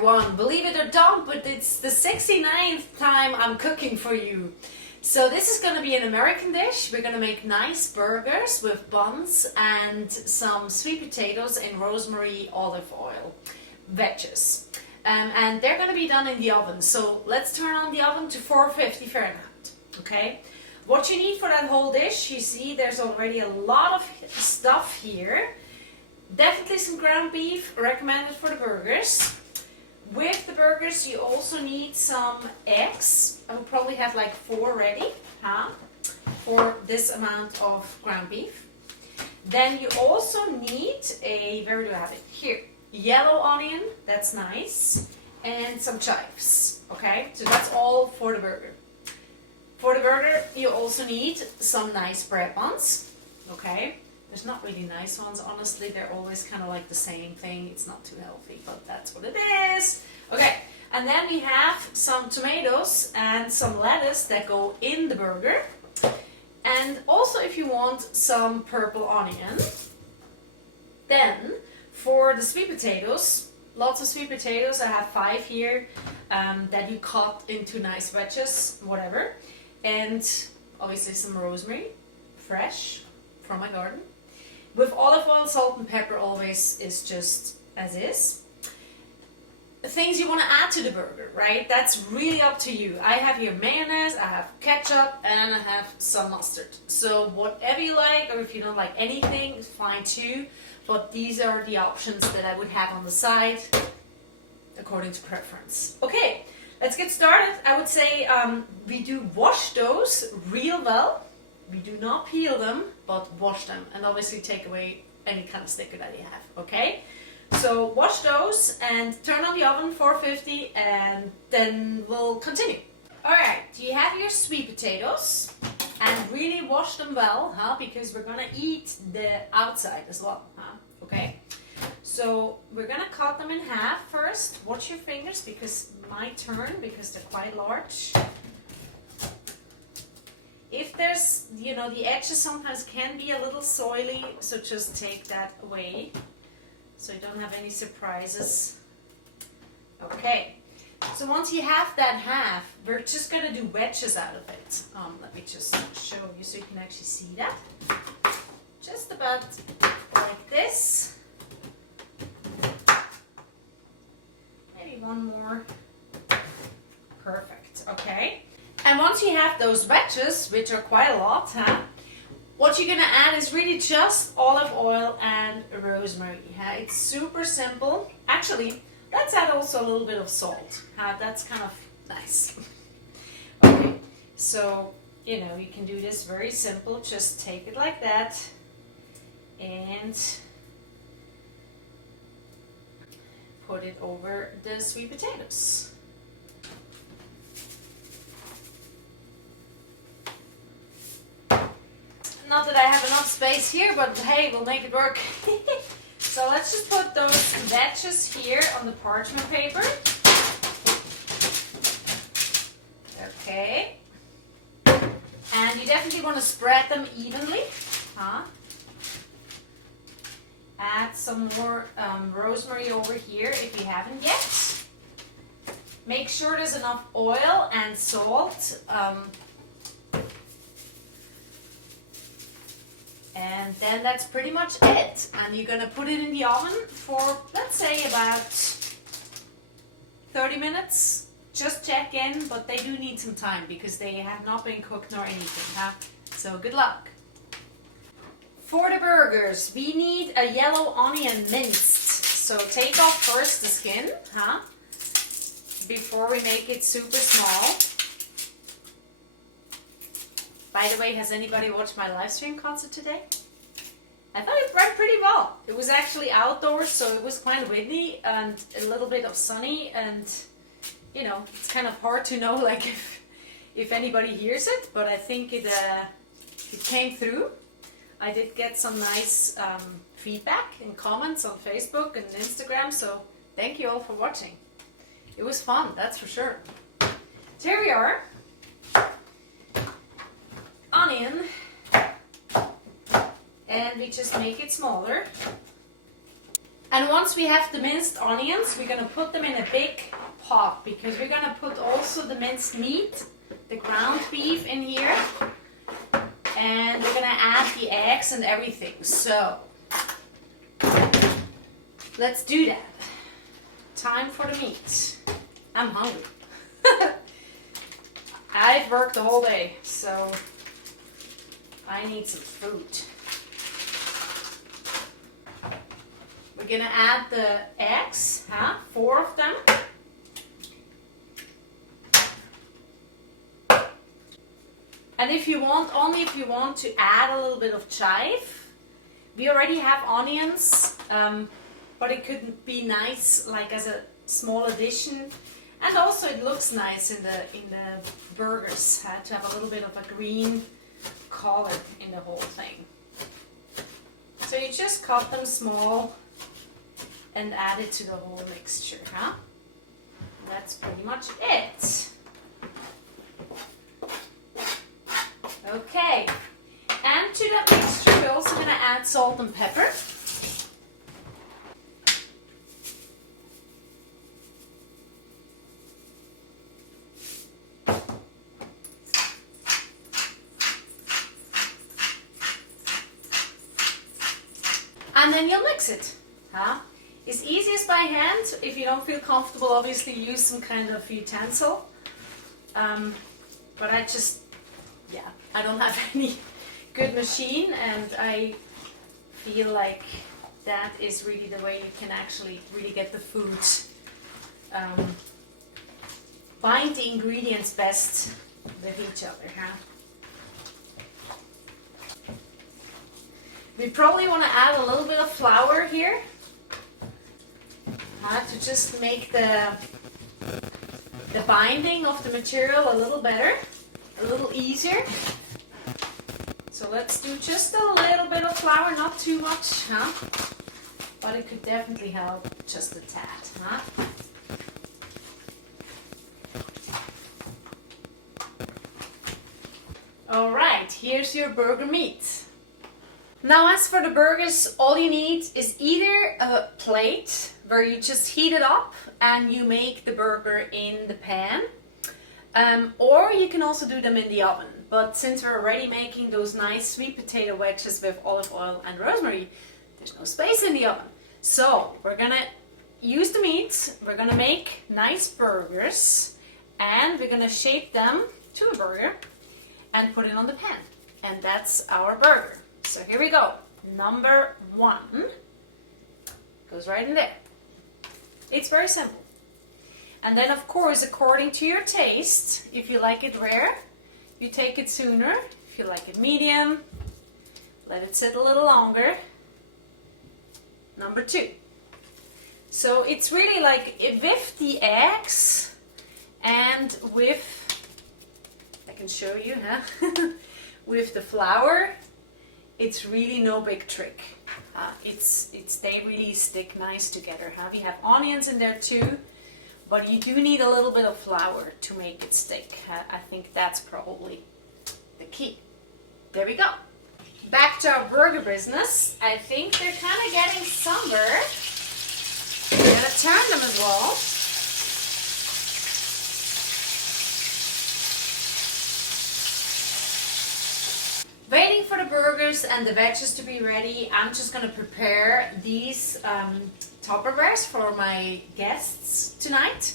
everyone, believe it or don't, but it's the 69th time I'm cooking for you. So this is going to be an American dish. We're going to make nice burgers with buns and some sweet potatoes in rosemary olive oil, wedges. And they're going to be done in the oven. So let's turn on the oven to 450 Fahrenheit. Okay? What you need for that whole dish, you see there's already a lot of stuff here. Definitely some ground beef, recommended for the burgers. With the burgers you also need some eggs. I will probably have like 4 ready for this amount of ground beef. Then you also need a, where do I have it? Here, yellow onion, that's nice, and some chives. Okay, so that's all for the burger. For the burger you also need some nice bread buns. Okay. There's not really nice ones, honestly. They're always kind of like the same thing. It's not too healthy, but that's what it is. Okay, and then we have some tomatoes and some lettuce that go in the burger. And also, if you want some purple onion. Then, for the sweet potatoes, lots of sweet potatoes. I have 5 here that you cut into nice wedges, whatever. And obviously some rosemary, fresh, from my garden. With olive oil, salt and pepper always is just as is. The things you want to add to the burger, right? That's really up to you. I have here mayonnaise, I have ketchup, and I have some mustard. So whatever you like, or if you don't like anything, it's fine too. But these are the options that I would have on the side, according to preference. Okay, let's get started. I would say we do wash those real well. We do not peel them, but wash them, and obviously take away any kind of sticker that you have, okay? So wash those and turn on the oven 450, and then we'll continue. Alright, you have your sweet potatoes, and really wash them well, because we're gonna eat the outside as well, okay? So we're gonna cut them in half first. Watch your fingers, because my turn, because they're quite large. If there's, the edges sometimes can be a little soily, so just take that away, so you don't have any surprises. Okay, so once you have that half, we're just going to do wedges out of it. Let me just show you so you can actually see that. Just about like this. Maybe one more. Perfect, okay. And once you have those wedges, which are quite a lot, what you're gonna add is really just olive oil and rosemary. It's super simple. Actually, let's add also a little bit of salt. That's kind of nice. Okay, so you can do this very simple. Just take it like that and put it over the sweet potatoes. Not that I have enough space here, but hey, we'll make it work. So let's just put those wedges here on the parchment paper. Okay. And you definitely want to spread them evenly. Add some more rosemary over here if you haven't yet. Make sure there's enough oil and salt. And then that's pretty much it. And you're going to put it in the oven for, let's say, about 30 minutes. Just check in, but they do need some time because they have not been cooked nor anything. So good luck. For the burgers, we need a yellow onion minced. So take off first the skin, before we make it super small. By the way, has anybody watched my live stream concert today? I thought it went pretty well. It was actually outdoors, so it was quite windy and a little bit of sunny, and it's kind of hard to know like if anybody hears it, but I think it came through. I did get some nice feedback and comments on Facebook and Instagram, so thank you all for watching. It was fun, that's for sure. So here we are. Onion, and we just make it smaller. And once we have the minced onions, we're going to put them in a big pot because we're going to put also the minced meat, the ground beef in here. And we're going to add the eggs and everything. So, let's do that. Time for the meat. I'm hungry. I've worked the whole day, so I need some food. We're gonna add the eggs, 4 of them. And if you want, only if you want to add a little bit of chive. We already have onions, but it could be nice like as a small addition. And also it looks nice in the burgers, to have a little bit of a green color in the whole thing. So you just cut them small and add it to the whole mixture, That's pretty much it. Okay, and to that mixture we're also going to add salt and pepper. And then you'll mix it. It's easiest by hand. If you don't feel comfortable, obviously use some kind of utensil. But I don't have any good machine, and I feel like that is really the way you can actually really get the food, bind the ingredients best with each other. We probably want to add a little bit of flour here to just make the binding of the material a little better, a little easier. So let's do just a little bit of flour, not too much, but it could definitely help just a tad. All right, here's your burger meat. Now as for the burgers, all you need is either a plate where you just heat it up and you make the burger in the pan, or you can also do them in the oven. But since we're already making those nice sweet potato wedges with olive oil and rosemary, there's no space in the oven. So we're gonna use the meat, we're gonna make nice burgers, and we're gonna shape them to a burger and put it on the pan. And that's our burger. So here we go. Number 1 goes right in there. It's very simple. And then of course, according to your taste, if you like it rare, you take it sooner. If you like it medium, let it sit a little longer. Number 2. So it's really like with the eggs and with, I can show you, with the flour, it's really no big trick. They really stick nice together. We have onions in there too, but you do need a little bit of flour to make it stick. I think that's probably the key. There we go. Back to our burger business. I think they're kind of getting sunburned. We're gonna turn them as well. Waiting for the burgers and the veggies to be ready, I'm just going to prepare these Tupperwares for my guests tonight.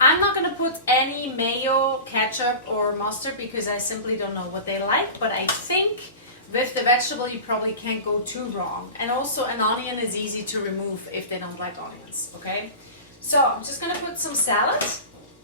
I'm not going to put any mayo, ketchup or mustard because I simply don't know what they like, but I think with the vegetable you probably can't go too wrong. And also an onion is easy to remove if they don't like onions, okay? So I'm just going to put some salad,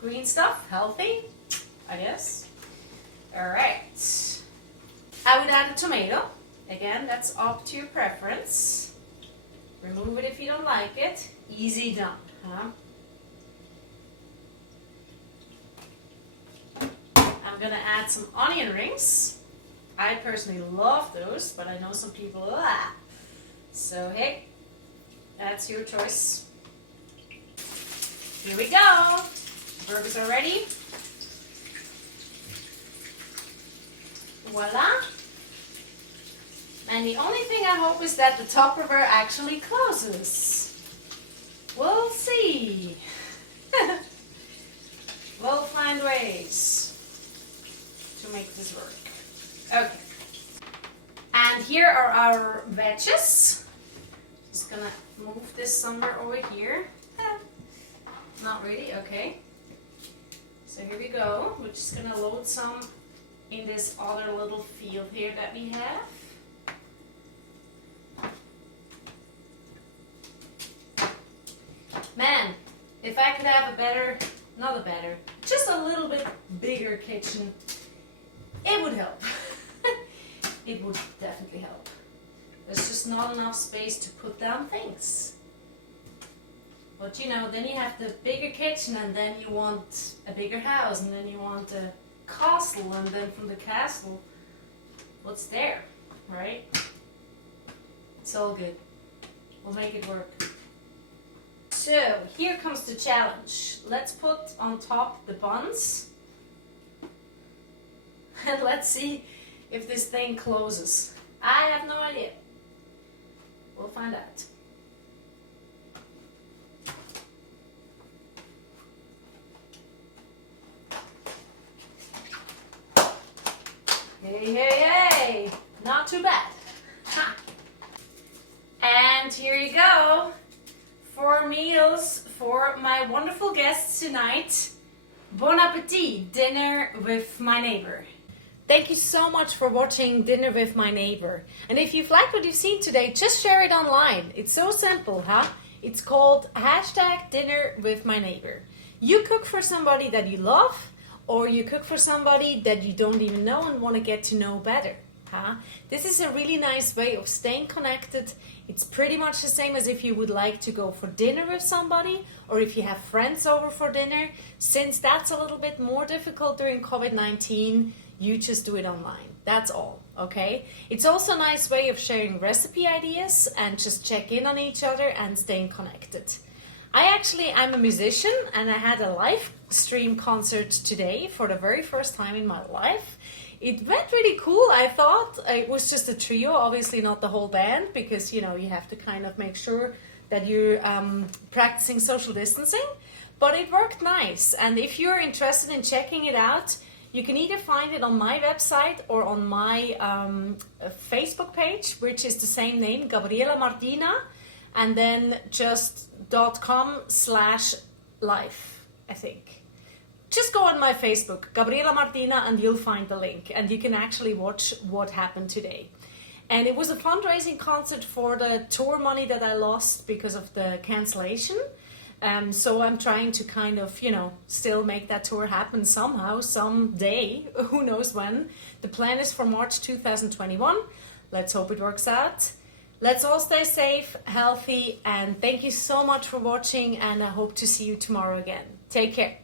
green stuff, healthy, I guess. Alright. I would add a tomato. Again, that's up to your preference. Remove it if you don't like it. Easy done, I'm gonna add some onion rings. I personally love those, but I know some people So hey, that's your choice. Here we go. The burgers are ready. Voila! And the only thing I hope is that the Tupperware actually closes. We'll see. We'll find ways to make this work. Okay. And here are our wedges. Just gonna move this somewhere over here. Not really, okay. So here we go. We're just gonna load some in this other little field here that we have. Man, if I could have just a little bit bigger kitchen, it would help. It would definitely help. There's just not enough space to put down things. But you know, then you have the bigger kitchen, and then you want a bigger house, and then you want a castle, and then from the castle, what's there, right? It's all good. We'll make it work. So, here comes the challenge. Let's put on top the buns. And let's see if this thing closes. I have no idea. We'll find out. Hey, hey, hey! Not too bad. Ha. And here you go. 4 meals for my wonderful guests tonight. Bon appetit! Dinner with my neighbor. Thank you so much for watching Dinner with My Neighbor. And if you've liked what you've seen today, just share it online. It's so simple, huh? It's called #DinnerWithMyNeighbor. You cook for somebody that you love, or you cook for somebody that you don't even know and want to get to know better. Huh? This is a really nice way of staying connected. It's pretty much the same as if you would like to go for dinner with somebody, or if you have friends over for dinner. Since that's a little bit more difficult during COVID-19, you just do it online. That's all, okay? It's also a nice way of sharing recipe ideas and just check in on each other and staying connected. I'm a musician, and I had a live stream concert today for the very first time in my life. It went really cool, I thought. It was just a trio, obviously not the whole band, because, you know, you have to kind of make sure that you're practicing social distancing. But it worked nice, and if you're interested in checking it out, you can either find it on my website or on my Facebook page, which is the same name, Gabriela Martina, and then just .com/life, I think. Just go on my Facebook, Gabriela Martina, and you'll find the link, and you can actually watch what happened today. And it was a fundraising concert for the tour money that I lost because of the cancellation. So I'm trying to kind of, you know, still make that tour happen somehow, someday, who knows when. The plan is for March 2021. Let's hope it works out. Let's all stay safe, healthy, and thank you so much for watching, and I hope to see you tomorrow again. Take care.